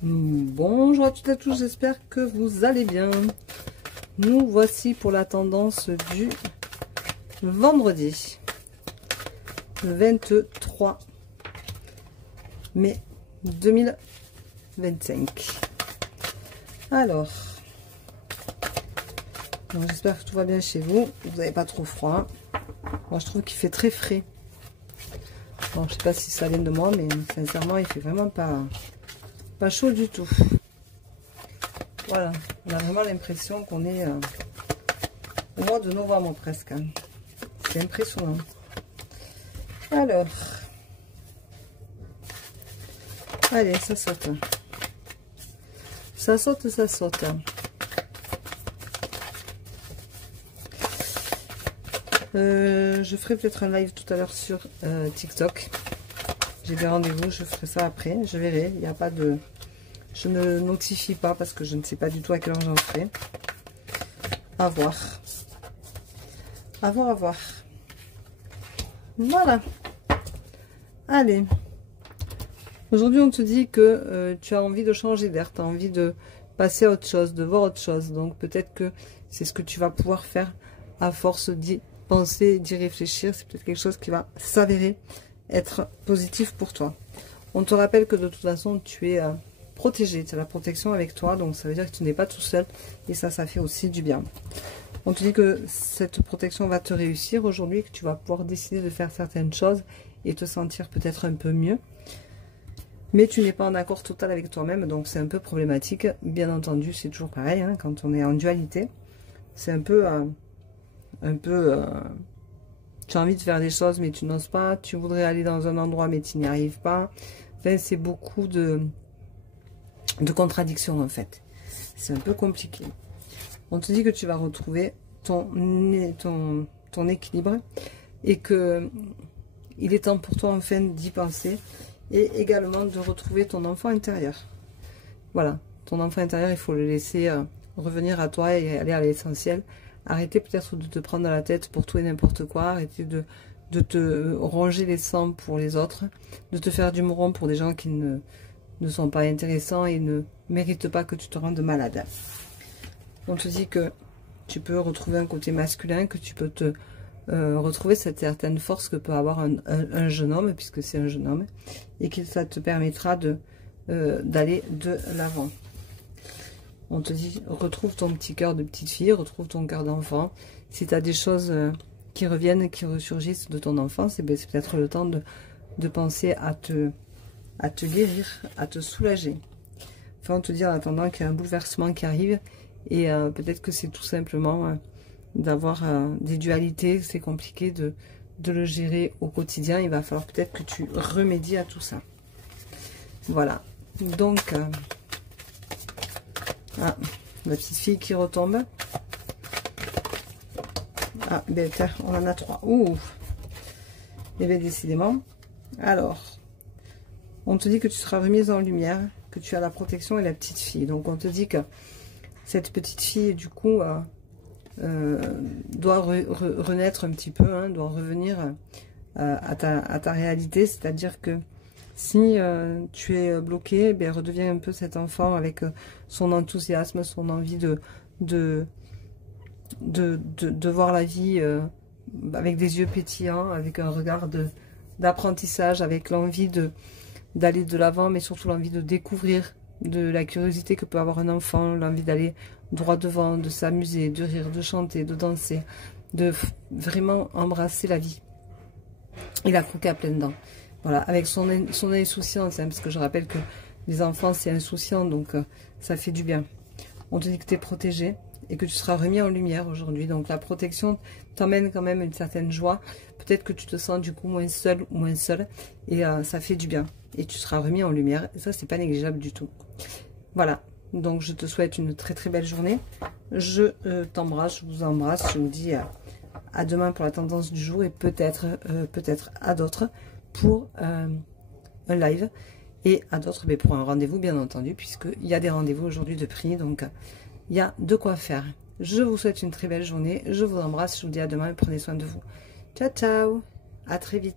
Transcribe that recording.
Bonjour à toutes et à tous, j'espère que vous allez bien. Nous voici pour la tendance du vendredi 23 mai 2025. Alors, j'espère que tout va bien chez vous. Vous n'avez pas trop froid. Moi, je trouve qu'il fait très frais. Bon, je sais pas si ça vient de moi, mais sincèrement, il fait vraiment pas chaud du tout. Voilà, on a vraiment l'impression qu'on est au mois de novembre presque. C'est impressionnant. Alors, allez, ça saute. Ça saute, ça saute. Je ferai peut-être un live tout à l'heure sur TikTok. J'ai des rendez-vous, je ferai ça après. Je verrai, il n'y a pas de... Je ne notifie pas parce que je ne sais pas du tout à quelle heure j'en ferai. À voir. À voir, à voir. Voilà. Allez. Aujourd'hui, on te dit que tu as envie de changer d'air. Tu as envie de passer à autre chose, de voir autre chose. Donc, peut-être que c'est ce que tu vas pouvoir faire à force d'y penser, d'y réfléchir. C'est peut-être quelque chose qui va s'avérer être positif pour toi. On te rappelle que de toute façon, tu es protégé. Tu as la protection avec toi. Donc, ça veut dire que tu n'es pas tout seul. Et ça fait aussi du bien. On te dit que cette protection va te réussir aujourd'hui, que tu vas pouvoir décider de faire certaines choses et te sentir peut-être un peu mieux. Mais tu n'es pas en accord total avec toi-même, donc c'est un peu problématique. Bien entendu, c'est toujours pareil, hein, quand on est en dualité. C'est un peu... tu as envie de faire des choses, mais tu n'oses pas. Tu voudrais aller dans un endroit, mais tu n'y arrives pas. Enfin, c'est beaucoup de contradictions, en fait. C'est un peu compliqué. On te dit que tu vas retrouver ton équilibre et que il est temps pour toi enfin d'y penser et également de retrouver ton enfant intérieur. Voilà, ton enfant intérieur, il faut le laisser revenir à toi et aller à l'essentiel. Arrêtez peut-être de te prendre la tête pour tout et n'importe quoi. Arrêtez de te ronger les sangs pour les autres, de te faire du mouron pour des gens qui ne sont pas intéressants et ne méritent pas que tu te rendes malade. On te dit que tu peux retrouver un côté masculin, que tu peux te retrouver cette certaine force que peut avoir un jeune homme, puisque c'est un jeune homme, et que ça te permettra d'aller de l'avant. On te dit, retrouve ton petit cœur de petite fille, retrouve ton cœur d'enfant. Si tu as des choses qui reviennent, qui ressurgissent de ton enfance, c'est peut-être le temps de penser à te guérir, à te soulager. Enfin, on te dit en attendant qu'il y a un bouleversement qui arrive, et peut-être que c'est tout simplement d'avoir des dualités, c'est compliqué de le gérer au quotidien. Il va falloir peut-être que tu remédies à tout ça. Voilà. Donc, la petite fille qui retombe. Ah, ben tiens, on en a 3. Ouh. Et bien décidément. Alors, on te dit que tu seras remise en lumière, que tu as la protection et la petite fille. Donc, on te dit que cette petite fille, du coup, doit renaître un petit peu, hein, doit revenir à ta réalité. C'est-à-dire que si tu es bloqué, eh redeviens un peu cet enfant avec son enthousiasme, son envie de voir la vie avec des yeux pétillants, avec un regard d'apprentissage, avec l'envie d'aller de l'avant, mais surtout l'envie de découvrir, de la curiosité que peut avoir un enfant, l'envie d'aller droit devant, de s'amuser, de rire, de chanter, de danser, de vraiment embrasser la vie. Il a croqué à pleines dents. Voilà, avec son insouciance, hein, parce que je rappelle que les enfants, c'est insouciant, donc ça fait du bien. On te dit que tu es protégé et que tu seras remis en lumière aujourd'hui. Donc la protection t'emmène quand même une certaine joie. Peut-être que tu te sens du coup moins seul ou moins seule, et ça fait du bien. Et tu seras remis en lumière, et ça, c'est pas négligeable du tout. Voilà, donc je te souhaite une très très belle journée. Je t'embrasse, je vous embrasse, je vous dis à demain pour la tendance du jour, et peut-être à d'autres pour un live, et à d'autres pour un rendez-vous bien entendu, puisqu'il y a des rendez-vous aujourd'hui de prix, donc il y a de quoi faire. Je vous souhaite une très belle journée, je vous embrasse, je vous dis à demain, prenez soin de vous. Ciao ciao, à très vite.